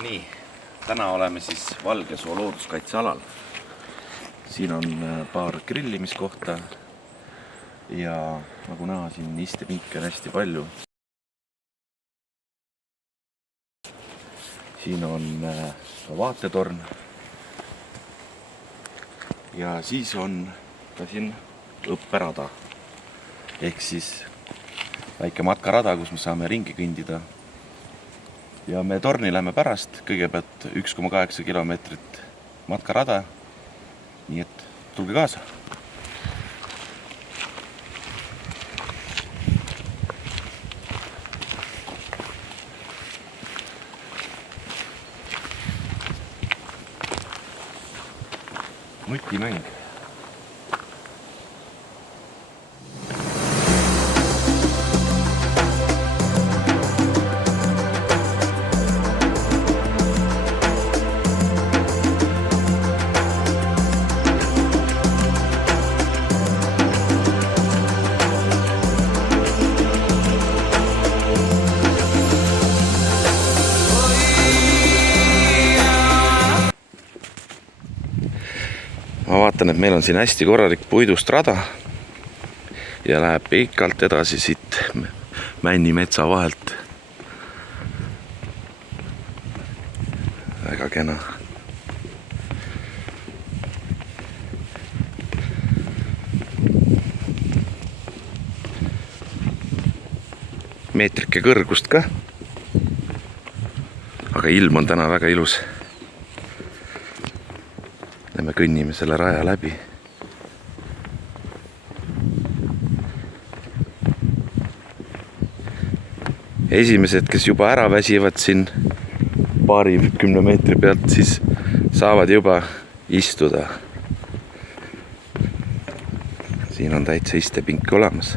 No nii, täna oleme siis Valgesoo looduskaitsealal. Siin on paar grillimiskohta ja nagu näha, siin istepinke on hästi palju. Siin on vaatetorn ja siis on ka siin õpperada ehk siis väike matkarada, kus me saame ringi kõndida. Ja me torni lähme pärast, kõigepealt 1,8 kilomeetrit matkarada, nii et tulge kaasa. Nutimäng. Ma vaatan, et meil on siin hästi korralik puidust rada ja läheb pikalt edasi siit Männi metsa vahelt. Väga kena. Meetrike kõrgust ka. Aga ilm on täna väga ilus. Me kõnnime selle raja läbi. Esimesed, kes juba ära väsivad siin paari 10 meetri pealt, siis saavad juba istuda. Siin on täitsa istepink olemas.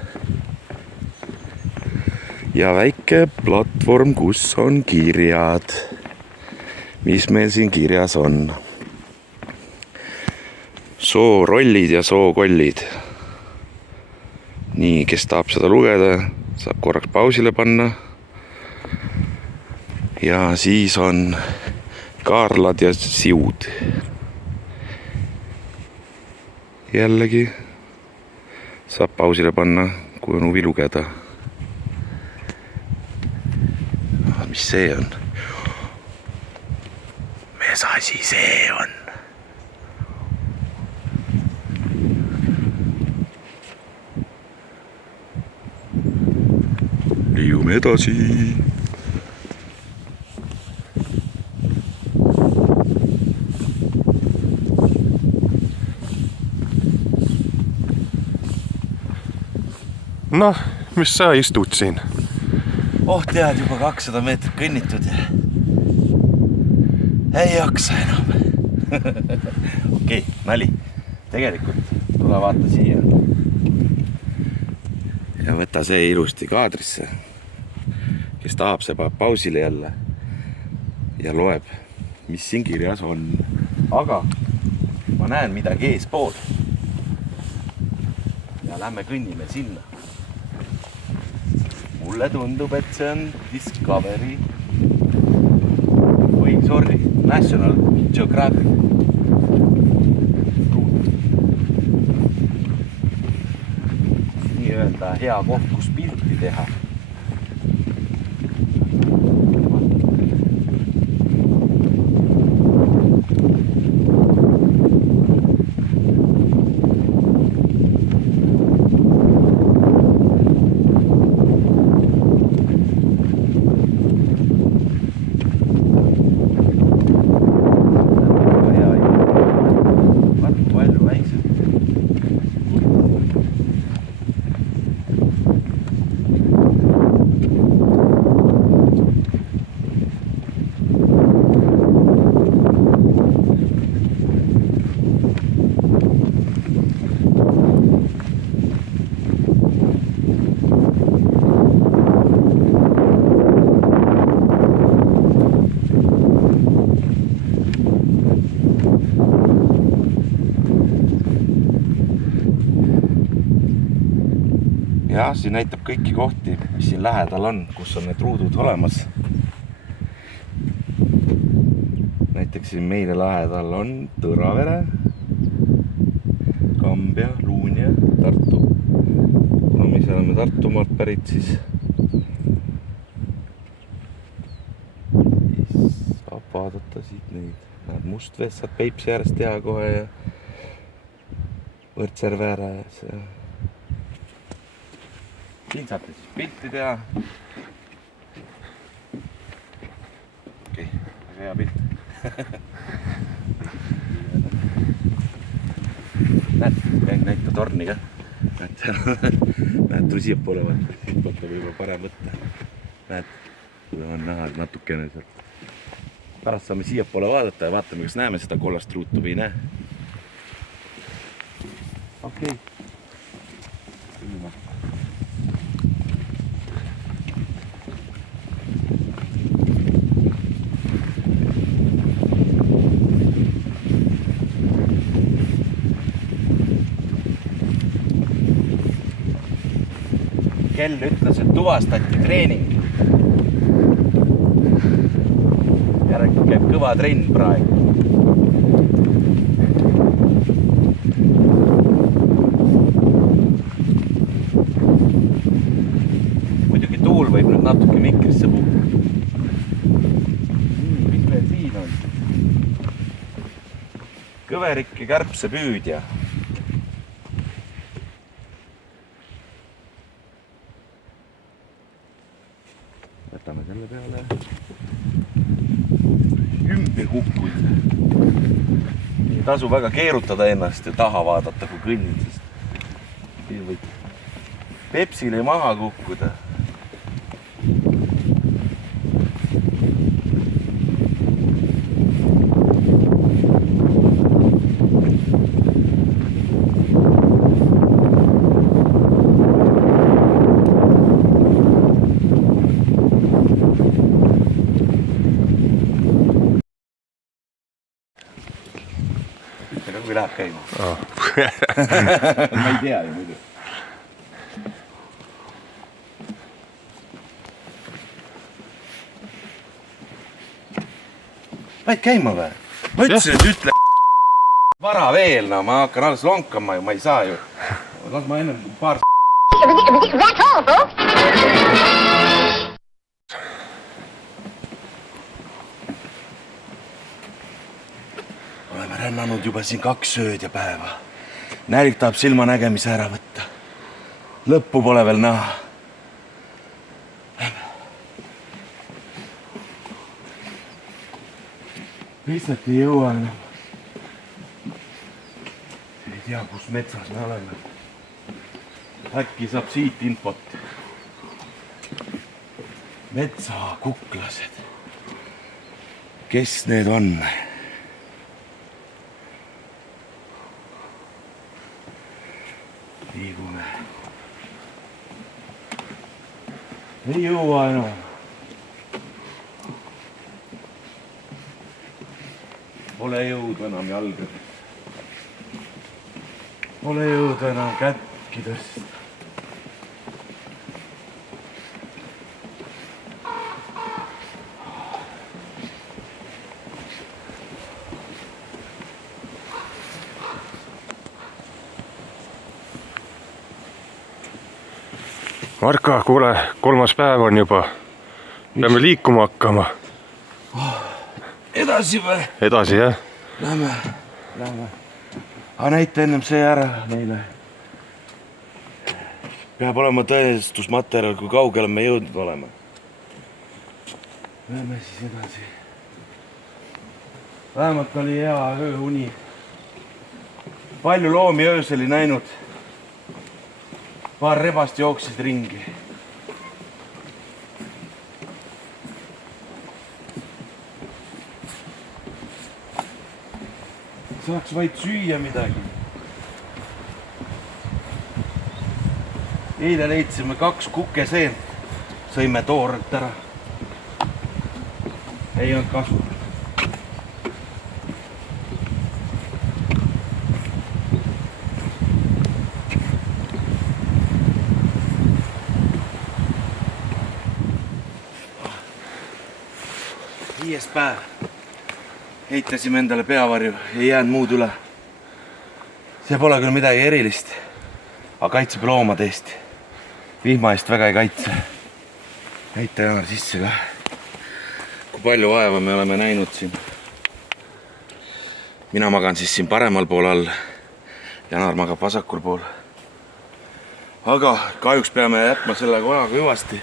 Ja väike platvorm, kus on kirjad. Mis meil siin kirjas on? Soorollid ja sookollid. Nii, kes tahab seda lugeda, saab korraks pausile panna. Ja siis on kaarlad ja siud. Jällegi saab pausile panna, kui on huvi lugeda. Mis see on? Mis asi see on? Liigume edasi. Noh, mis sa istud siin? Tead, juba 200 meetrit kõnnitud ja ei jaksa enam. Okei, nali. Tegelikult tule vaata siia. Ja võta see ilusti kaadrisse. Kes tahab, see paneb pausile jälle ja loeb, mis siin kirjas on. Aga ma näen midagi eespool. Ja lähme kõnnime sinna. Mulle tundub, et see on Discovery või National Geographic. Nii-öelda hea koht, kus pilti teha. Ja siin näitab kõiki kohti, mis siin lähedal on, kus on need ruudud olemas. näiteks siin meile lähedal on Tõravere, Kambja, Luunja, Tartu. No me ise oleme Tartumaalt pärit, siis saab vaadata siit neid. Näed, Mustvest saad Peipsi äärest teha kohe ja Võrtsjärve ääres. Siin saate siis pilti teha. Okei, väga hea pilt. Näed, käin näita torni ka. Näed, tuli siia poole vaata. Võtta võib-olla parem võtta. Näed, on näha natukene sealt. Pärast saame siia poole vaadata ja vaatame, kas näeme seda kollast ruutu või ei näe. Okei. Kell ütles, et tuvastati treening. Järelikult käib kõva trenn praegu. Muidugi tuul võib nüüd natuke mikrisse puhuda. Mis meil siin on? Kõverik ja kärbsepüüdja. Võtame selle peale. Ümber kukkuid. Ei tasu väga keerutada ennast ja taha vaadata, kui kõnnid, sest võib Pepsile maha kukkuda. Kui läheb käima. Ma ei tea ju muidu. Lähed käima või? Ma ütlesin, et ütle vara veel, no ma hakkan alles lonkama ju, ma ei saa ju. Las ma ennem paar oleme rännanud juba siin 2 ööd ja päeva. Nälg tahab silmanägemise ära võtta. Lõppu pole veel näha. Lihtsalt ei jõua enam. Ei tea, kus metsas me oleme. Äkki saab siit infot. Metsakuklased. Kes need on? Liigume. Ei jõua enam. Pole jõudu enam jalgadel. Pole jõudu enam kätki tõsta. Marka, kuule, 3. päev on juba. Peame liikuma hakkama. Edasi või? Edasi, jah? Lähme. Aga näita ennem see ära neile. Peab olema tõestusmaterjal, kui kaugele me jõudnud oleme. Lähme siis edasi. Vähemalt oli hea ööuni. Palju loomi öösel näinud. Paar rebast jooksid ringi. Saaks vaid süüa midagi. Eile leidsime 2 kukeseent. Sõime toorelt ära. Ei olnud kasu. Viies päev. heitasime endale peavarju, ei jäänud muud üle. See pole küll midagi erilist, aga kaitseb loomade eest. Vihma eest väga ei kaitse. Näita Janar sisse ka. Kui palju vaeva me oleme näinud siin. Mina magan siis siin paremal pool all. Janar magab vasakul pool. Aga kahjuks peame jätma selle kojaga hüvasti.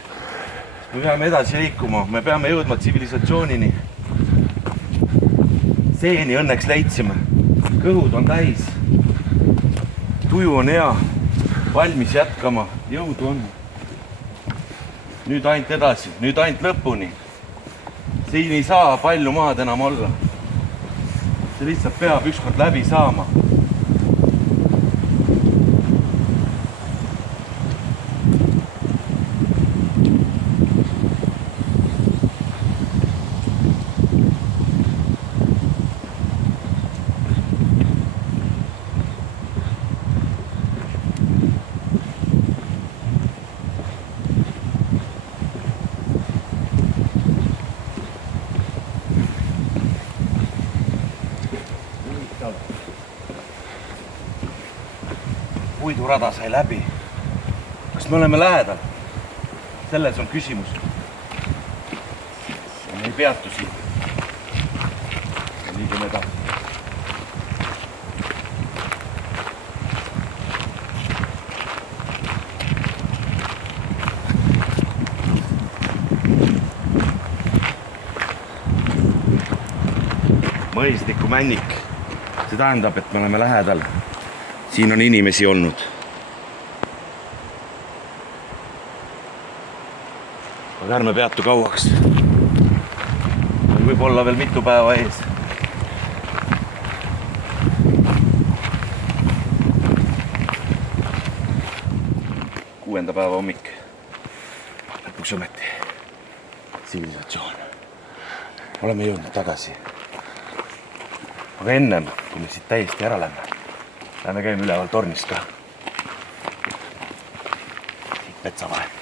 Me peame edasi liikuma, me peame jõudma tsivilisatsioonini. Seeni õnneks leidsime. Kõhud on täis. Tuju on hea. Valmis jätkama. Jõudu on. Nüüd ainult edasi. Nüüd ainult lõpuni. Siin ei saa palju maad enam olla. See lihtsalt peab ükskord läbi saama. Puidurada sai läbi. Kas me oleme lähedal? Selles on küsimus. Me ei peatu siin. Liigume edasi. Mõisliku männik. See tähendab, et me oleme lähedal. Siin on inimesi olnud. Aga ärme peatu kauaks. Võib olla veel mitu päeva ees. Kuuenda päeva hommik. Lõpuks ometi. Tsivilisatsioon. Oleme jõudnud tagasi. Aga ennem, kui me siit täiesti ära lähme, lähme käime üleval tornist ka. Siit metsa vahel.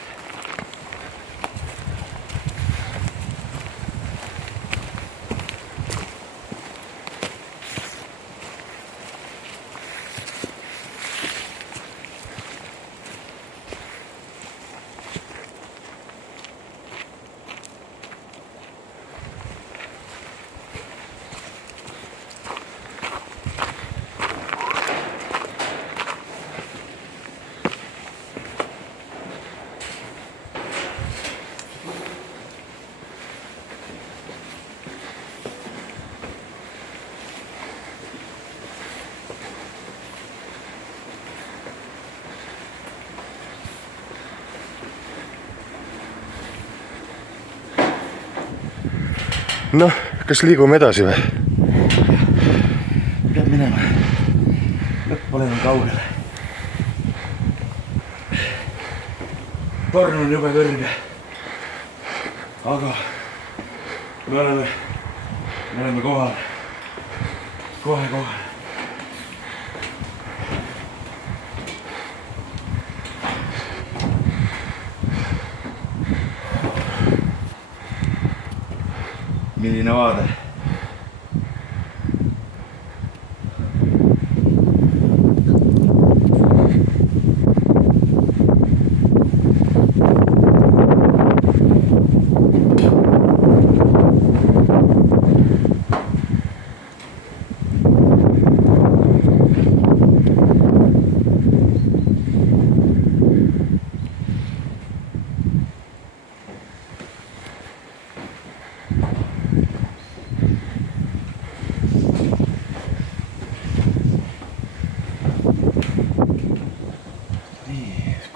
Noh, kas liigume edasi või? Peab minema. Lõpp pole enam kaugele. Torn on jube kõrge. Aga me oleme kohal. Kohe kohal. Milline vaade.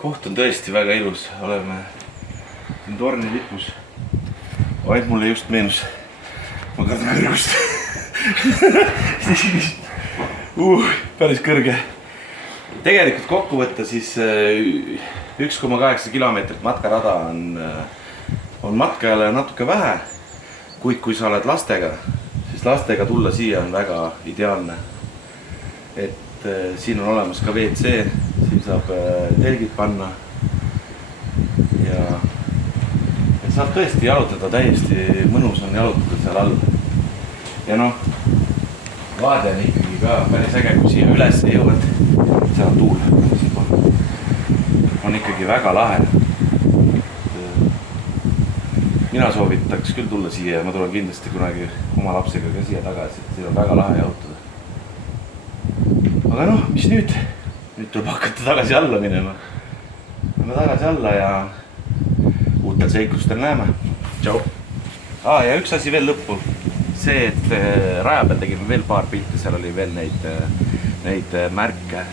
Koht on tõesti väga ilus, oleme siin torni lipus. Vaid mulle just meenus, ma kardan kõrgust. Päris kõrge. Tegelikult kokku võtta siis 1,8 kilomeetrit matkarada on matkajale natuke vähe, kuid kui sa oled lastega, siis lastega tulla siia on väga ideaalne. Et siin on olemas ka WC, siin saab telgid panna ja saab tõesti jalutada, täiesti mõnus on jalutada seal all. Ja noh, vaade on ikkagi ka päris äge, kui siia üles jõuad. seal on tuul. on ikkagi väga lahe. mina soovitaks küll tulla siia ja ma tulen kindlasti kunagi oma lapsega ka siia tagasi, et siin on väga lahe jahutada. aga noh, mis nüüd? Nüüd tuleb hakata tagasi alla minema. Lähme tagasi alla ja uutel seiklustel näeme. Tšau! Ja üks asi veel lõppu. See, et raja peal tegime veel paar pilti, seal oli veel neid märke.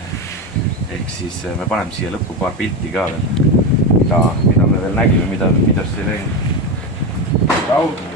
Ehk siis me paneme siia lõppu paar pilti ka veel, mida me veel nägime, mida see nägime. Tšau!